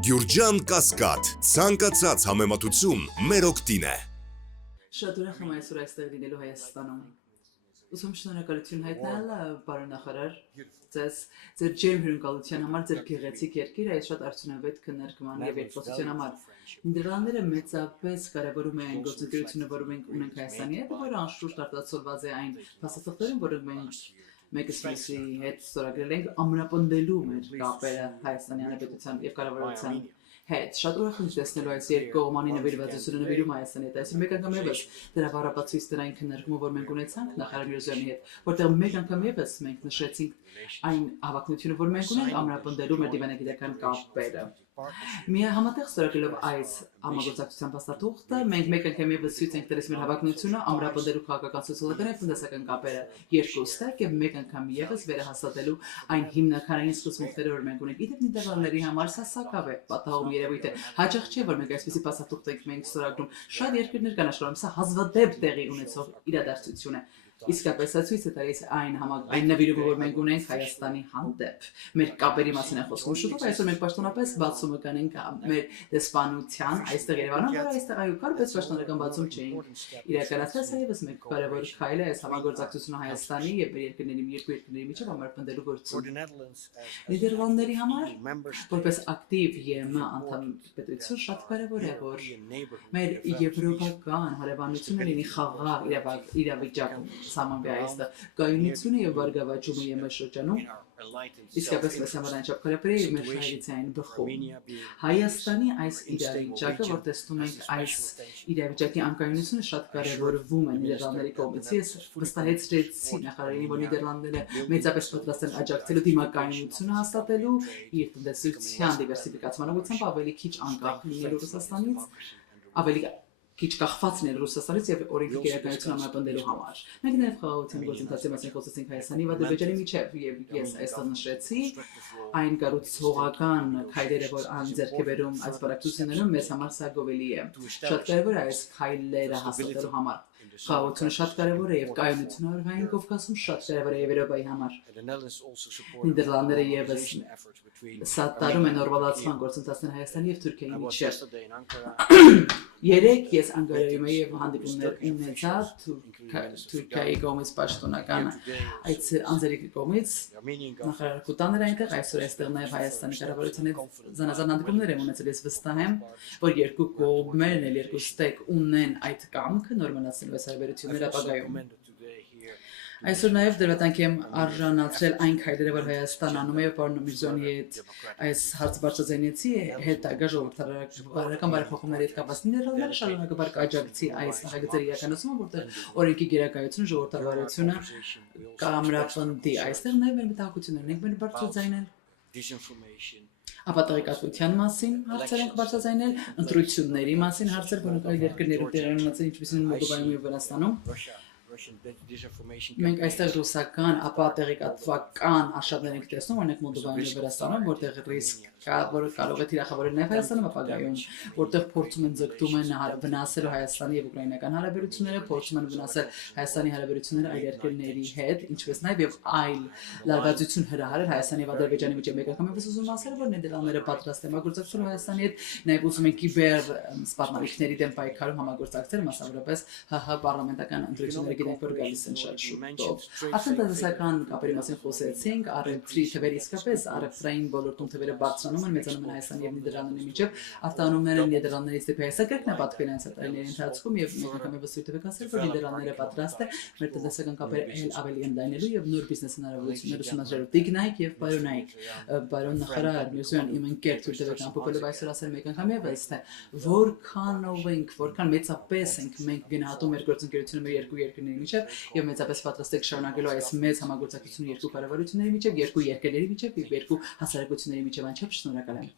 Գյուրջան Կասկադ, ցանկացած համեմատություն մեր օգտին է։ Շատ ուրախ եմ այսօր այստեղ լինելու Հայաստանում։ Ուսում շնորհակալություն հայտնել պարոն նախարար ձեր ջերմ հյուրընկալության համար, ձեր գեղեցիկ երկիրը այս շատ արդյունավետ քննարկման եւ երկխոսության համար։ Նիդերլանդները մեծապես կարևորում են այն գործընկերությունը, որը մենք ունենք Հայաստանի հետ, որը անշուշտ արտացոլված է այն փաստաթղթերում, որոնք մենք Մեգասպրեսի հետ ստորագրել ենք ամրապնդելու մեր կապերը Հայաստանի Հանրապետության եւ կառավարության հետ։ Շատ ուրախ եմ տեսնելու այս երկկողմանի նվիրվածությունը նվիրում Հայաստանի հետ։ Այսօր մեկ անգամ եւս դրա բառապացույց դրային քննարկումը, որ մենք ունեցանք նախարար Միրզոյանի հետ, որտեղ մեկ անգամ եւս մենք նշեցինք այն հավակնությունը, որ մենք ունենք ամրապնդելու մեր դիվանագիտական կապերը։ Համատեղ ստորագրելով այս համագործակցության փաստաթուղթը, մենք մեկ անգամ եւս ցույց ենք տալիս մեր հավակնությունը ամրապնդելու քաղաքական, սոցիալական եւ տնտեսական կապերը երկուստեք եւ մեկ անգամ եւս վերահաստատելու այն հիմնականային սկզբունքները, որ մենք ունենք։ Իդեպ Նիդերլանդների համար սա սակավ է պատահում երևույթ է։ Հաճախ չէ, որ մենք այսպիսի փաստաթուղթ ենք ստորագրում։ Շատ երկրներ կան աշխարհում, սա հազվադեպ տեղի ունեցող իրադարձություն է։ Իսկապես սա ցույց է տալիս այն նվիրումը, որ մենք ունենք Հայաստանի հանդեպ։ Մեր կապերի մասին է խոսքում։ Շուտով այսօր մենք պաշտոնապես բացումը կանենք մեր դեսպանության այստեղ Երևանում, որ այստեղ այո կար, բայց պաշտոնական բացում չէին իրականացվել։ Սա ևս մեկ կարևոր քայլ է այս համագործակցությունը Հայաստանի եւ մեր երկու երկրների միջեւ ամրապնդելու գործում։ Նիդերլանդների համար որպես ակտիվ ԵՄ անդամ պետություն շատ կարևոր է, որ մեր եվրոպական հարաբերությունները լինի խաղաղ իրավիճակում Սամանվի այստեղ կայունությունը եւ բարգավաճումը ԵՄ շրջանում իսկապես մեզ համար անչափ կարևոր է եւ մեր շահերից է այն բխում։ Հայաստանի այս իրավիճակը, որ տեսնում ենք այս իրավիճակի անկայունությունը շատ կարևորվում է Նիդերլանդների կողմից։ Ես վստահեցրեցի նախարարին, որ Նիդերլանդները մեծապես պատրաստ են աջակցելու դիմակայունությունը հաստատելու իր տնտեսության դիվերսիֆիկացման ուղղությամբ ավելի քիչ անկախ լինելու Ռուսաստանից, ավելի քիչ կախված լինել Ռուսաստանից եւ օրենքի գերականություն ամրապնդելու համար։ Մենք նաեւ խաղաղության գործընթացի մասին խոսեցինք Հայաստանի եւ Ադրբեջանի միջեւ եւ ես այստեղ նշեցի այն կառուցողական քայլերը, որ անձեռք է բերում այս բարակցություններում, մեզ համար սա գովելի է։ Շատ կարեւոր է այս քայլերը հաստատելու համար։ Խաղաղությունը շատ կարևոր է եւ կայունությունը Արևային Կովկասում շատ կարևոր է Եվրոպայի համար։ Նիդերլանդները եւս սատարում են նորմալացման գործընթացները Հայաստանի եւ Թուրքիայի միջեւ։ Երեք ես Անկարայում եի եւ հանդիպումներ ունեցա Թուրքիայի կողմից պաշտոնական այդ անձերի կողմից նախարար Կուտաներ այնտեղ այսօր այստեղ նաեւ Հայաստանի կառավարության հետ զանազան հանդիպումներ եմ ունեցել։ Ես վստահ եմ, որ երկու կողմերն էլ երկու ստեկ ունեն այդ կամքը նորմալացնելու այս հարաբերությունները ապագայում։ Այսօր նաև դրվատանքի եմ արժանացրել այն քայլերը, որ Հայաստան անում է պարոն Միրզոյանի հետ այս հարցը բարձրացնեցի հետագա ժողովրդական բարեփոխումների հետ կապված Նիդերլանդները շարունակաբար կաջակցի այս նախագծերի իրականացումը, որտեղ օրենքի գերակայությունը ժողովրդավարությունը կամրապնդի։ Այստեղ նաև մեր մտահոգություններն ենք մեր բարձրաձայնել ապա տեղեկատվության մասին հարցեր ենք բարձրաձայնել, ընտրությունների մասին հարցեր, որոնք այլ երկրներում տեղի ունեցել, ինչպիսին Մոլդովայում եւ Վրաստանում։ Մենք այստեղ ռուսական, ապա տեղեկատվական արշավներ ենք տեսնում, օրինակ Մոլդովայում եւ Վրաստանում, որտեղ ռիսկ կա, որը կարող է թիրախավորել նաեւ Հայաստանում ապագայում, որտեղ փորձում են ձգտում են վնասել Հայաստանի եւ ուկրաինական հարաբերությունները, փորձում են վնասել Հայաստանի հարաբերությունները այլ երկրների հետ, ինչպես նաեւ եւ այլ լարվածություն հրահարել Հայաստանի եւ Ադրբեջանի միջեւ։ Մեկ անգամ եւս ուզում ասել, որ Նիդերլանդները պատրաստ են համագործակցել Հայաստանի հետ, նաեւ ուզում են կիբեր սպառնալիքների դեմ պայքարում համագործակցել, մասնավորապես ՀՀ պարլամենտական ընտրությունները գիտենք, որ գալիս են շատ շուտով։ Արդեն տնտեսական կապերի մասին խոսեցինք, առևտրի թվերը իսկապես առևտրային ոլորտում թվերը բարձրանում են, մեծանում են Հայաստանի եւ Նիդերլանդների միջեւ, արտահանումները Նիդերլանդներից դեպի Հայաստան կրկնապատկվել են տարիների ընթացքում եւ մեկ անգամ եւս ցույց տվեք ասել, որ Նիդերլանդները պատրաստ է մեր տնտեսական կապերը ավելի ընդլայնելու եւ նոր բիզնես հնարավորություններ ուսումնասիրելու։ Տիկնայք եւ պարոնայք, պարոն նախարար Միրզոյան, իմ ընկեր ցույց տվեք ամփոփելով այսօր ասել մեկ անգամ եւս թե որքանով ենք, որքան մեծապես ենք մենք գնահատում մեր գործընկերությունը մեր երկու երկրների միջեւ եւ մեծապես պատրաստ եք շարունակելու այս մեծ համագործակցությունը երկու կառավարությունների միջեւ, երկու երկրների միջեւ եւ երկու հասարակությունների միջեւ։ Անչափ շնորհակալ եմ։